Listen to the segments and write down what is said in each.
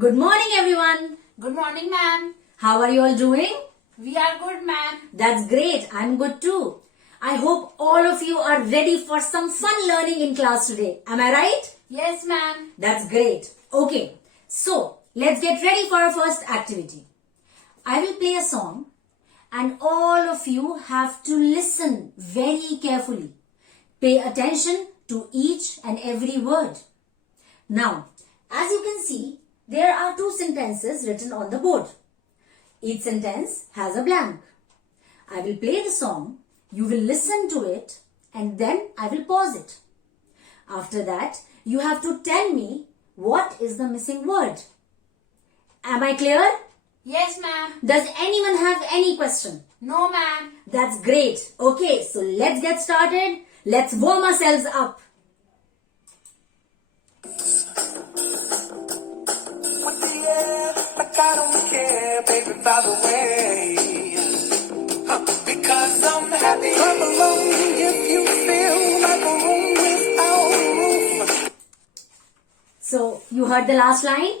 Good morning, everyone. Good morning, ma'am. How are you all doing? We are good, ma'am. That's great. I'm good too. I hope all of you are ready for some fun learning in class today. Am I right? Yes, ma'am. That's great. Okay, so let's get ready for our first activity. I will play a song and all of you have to listen very carefully. Pay attention to each and every word. Now, as you can see, there are two sentences written on the board. Each sentence has a blank. I will play the song, you will listen to it, and then I will pause it. After that, you have to tell me what is the missing word. Am I clear? Yes, ma'am. Does anyone have any question? No, ma'am. That's great. Okay, so let's get started. Let's warm ourselves up. Like I don't care, baby, by the way. Because I'm happy. Come along if you feel like a room without a roof. So, you heard the last line?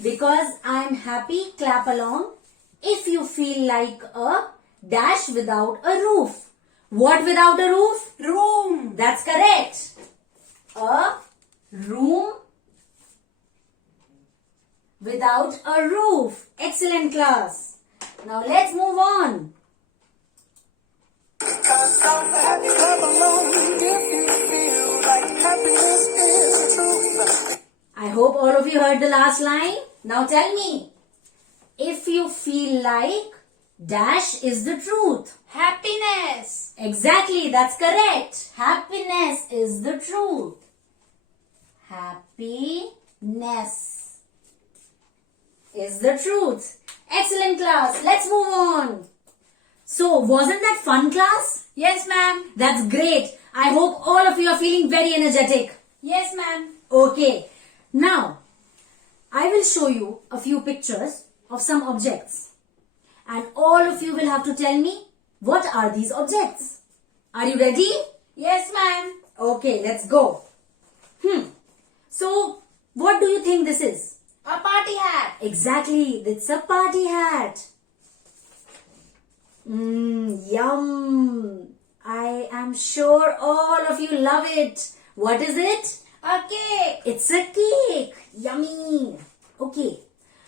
Because I'm happy, clap along. If you feel like a dash without a roof. What without a roof? Room. That's correct. A room without a roof. Excellent, class. Now let's move on. Because I'm happy. Come along if you feel like happiness is the truth. I hope all of you heard the last line. Now tell me. If you feel like dash is the truth. Happiness. Exactly, that's correct. Happiness is the truth. Happiness is the truth. Excellent, class. Let's move on. So, wasn't that fun, class? Yes, ma'am. That's great. I hope all of you are feeling very energetic. Yes, ma'am. Okay. Now, I will show you a few pictures of some objects. And all of you will have to tell me what are these objects. Are you ready? Yes, ma'am. Okay, let's go. So, what do you think this is? A party hat. Exactly, it's a party hat. Yum. I am sure all of you love it. What is it? A cake. It's a cake. Yummy. Okay.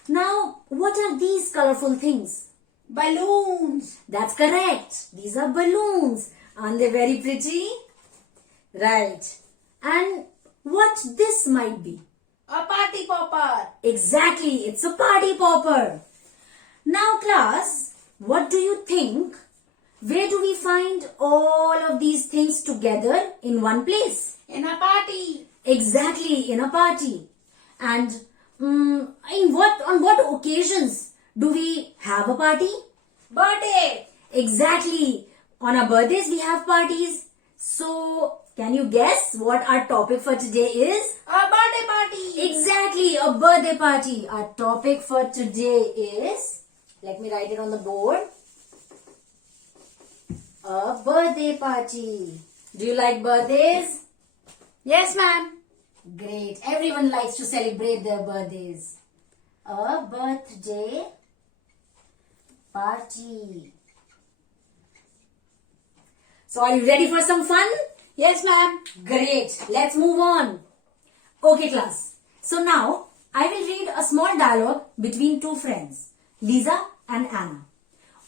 Now, what are these colorful things? Balloons. That's correct. These are balloons. Aren't they very pretty? Right. And what this might be? A party popper. Exactly. It's a party popper. Now, class, what do you think? Where do we find all of these things together in one place? In a party. Exactly, in a party. And on what occasions do we have a party? Birthday. Exactly. On our birthdays we have parties. So, can you guess what our topic for today is? A birthday party. Exactly, a birthday party. Our topic for today is, let me write it on the board. A birthday party. Do you like birthdays? Yes, ma'am. Great. Everyone likes to celebrate their birthdays. A birthday party. So are you ready for some fun? Yes, ma'am. Great. Let's move on. Okay, class. So now I will read a small dialogue between two friends, Lisa and Anna.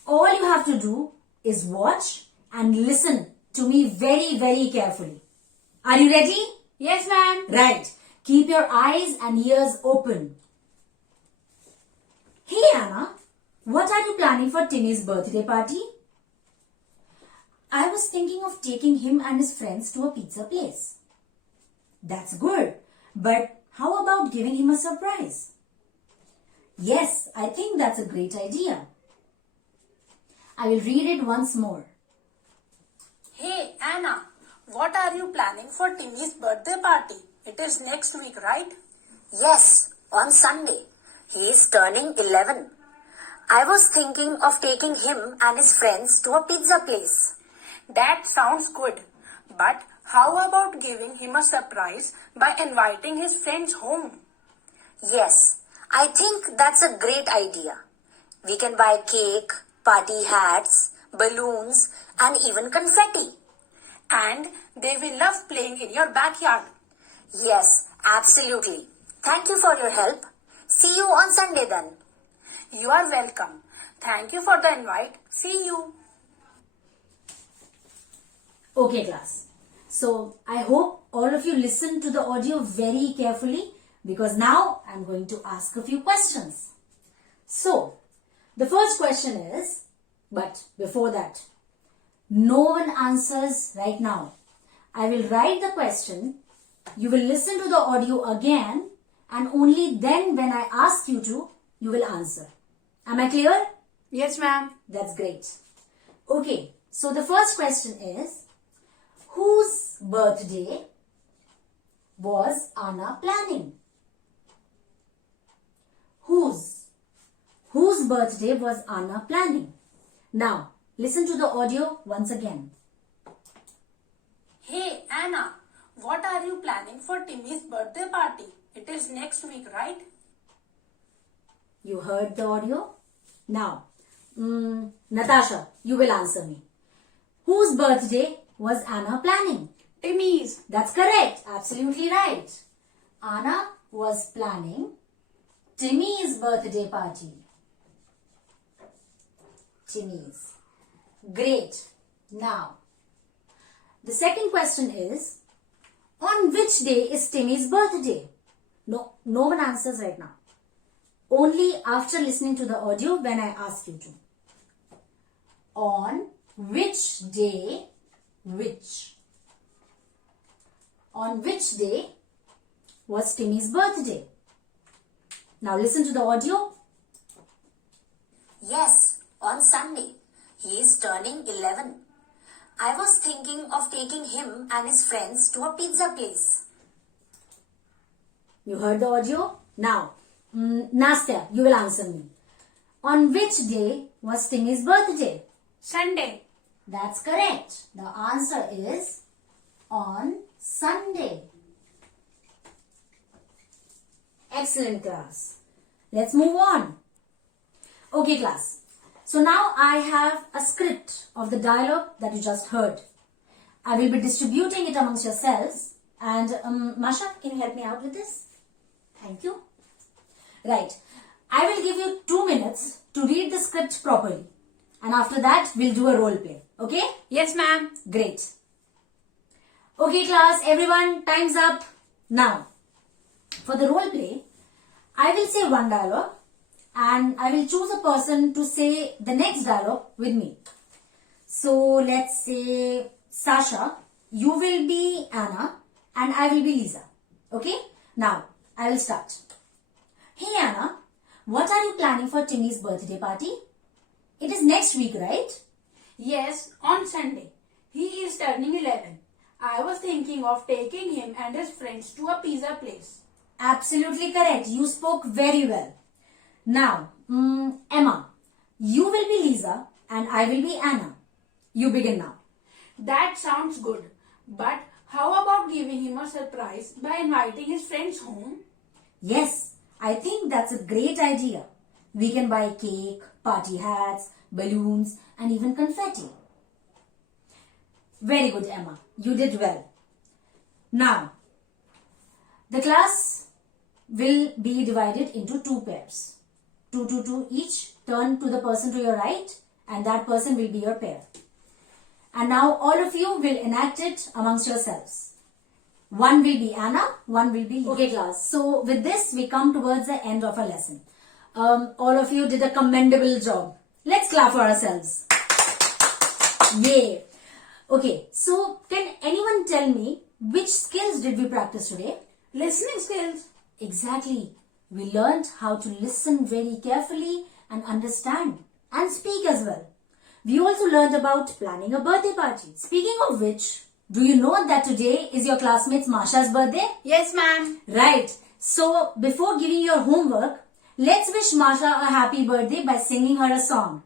All you have to do is watch and listen to me very, very carefully. Are you ready? Yes, ma'am. Right. Keep your eyes and ears open. Hey Anna, what are you planning for Timmy's birthday party? I was thinking of taking him and his friends to a pizza place. That's good, but how about giving him a surprise? Yes, I think that's a great idea. I will read it once more. Hey, Anna. What are you planning for Timmy's birthday party? It is next week, right? Yes, on Sunday. He is turning 11. I was thinking of taking him and his friends to a pizza place. That sounds good. But how about giving him a surprise by inviting his friends home? Yes, I think that's a great idea. We can buy cake, party hats, balloons, and even confetti. And they will love playing in your backyard. Yes, absolutely. Thank you for your help. See you on Sunday then. You are welcome. Thank you for the invite. See you. Okay, class. So I hope all of you listen to the audio very carefully because now I'm going to ask a few questions. So the first question is, but before that, no one answers right now. I will write the question, you will listen to the audio again, and only then when I ask you to, you will answer. Am I clear? Yes, ma'am. That's great. Okay, so the first question is, whose birthday was Anna planning? Whose birthday was Anna planning? Now, listen to the audio once again. Hey, Anna, what are you planning for Timmy's birthday party? It is next week, right? You heard the audio? Now, Natasha, you will answer me. Whose birthday was Anna planning? Timmy's. That's correct. Absolutely right. Anna was planning Timmy's birthday party. Timmy's. Great. Now, the second question is, on which day is Timmy's birthday? No one answers right now. Only after listening to the audio when I ask you to. On which day, on which day was Timmy's birthday? Now listen to the audio. Yes, on Sunday. He is turning 11. I was thinking of taking him and his friends to a pizza place. You heard the audio? Now, Nastya, you will answer me. On which day was Timmy's birthday? Sunday. That's correct. The answer is on Sunday. Excellent, class. Let's move on. Okay, class. So now I have a script of the dialogue that you just heard. I will be distributing it amongst yourselves. And Masha, can you help me out with this? Thank you. Right. I will give you 2 minutes to read the script properly. And after that, we'll do a role play. Okay? Yes, ma'am. Great. Okay, class, everyone, time's up. Now, for the role play, I will say one dialogue and I will choose a person to say the next dialogue with me. So, let's say, Sasha, you will be Anna and I will be Lisa. Okay? Now, I will start. Hey, Anna, what are you planning for Timmy's birthday party? It is next week, right? Yes, on Sunday. He is turning 11. I was thinking of taking him and his friends to a pizza place. Absolutely correct. You spoke very well. Now, Emma, you will be Lisa and I will be Anna. You begin now. That sounds good. But how about giving him a surprise by inviting his friends home? Yes, I think that's a great idea. We can buy cake, party hats, balloons and even confetti. Very good, Emma. You did well. Now, the class will be divided into 2 pairs. 2 each. Turn to the person to your right and that person will be your pair. And now all of you will enact it amongst yourselves. One will be Anna, one will be Lisa. Okay, class. So with this, we come towards the end of our lesson. All of you did a commendable job. Let's clap for ourselves. Yay. Okay, so can anyone tell me which skills did we practice today? Listening skills. Exactly. We learned how to listen very carefully and understand and speak as well. We also learned about planning a birthday party. Speaking of which, do you know that today is your classmate's Masha's birthday? Yes, ma'am. Right. So, before giving your homework, let's wish Masha a happy birthday by singing her a song.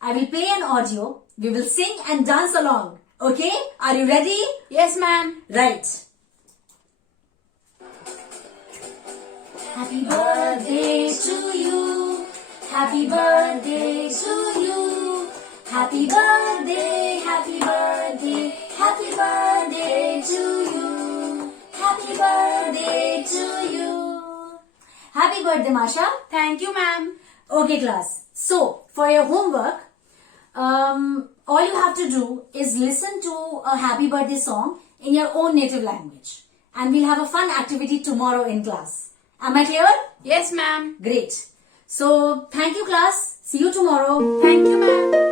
I will play an audio. We will sing and dance along. Okay? Are you ready? Yes, ma'am. Right. Happy birthday to you. Happy birthday to you. Happy birthday, happy birthday, happy birthday to you. Happy birthday to you. Happy birthday, Masha. Thank you, ma'am. Okay, class. So, for your homework, all you have to do is listen to a happy birthday song in your own native language. And we'll have a fun activity tomorrow in class. Am I clear? Yes, ma'am. Great. So, thank you, class. See you tomorrow. Thank you, ma'am.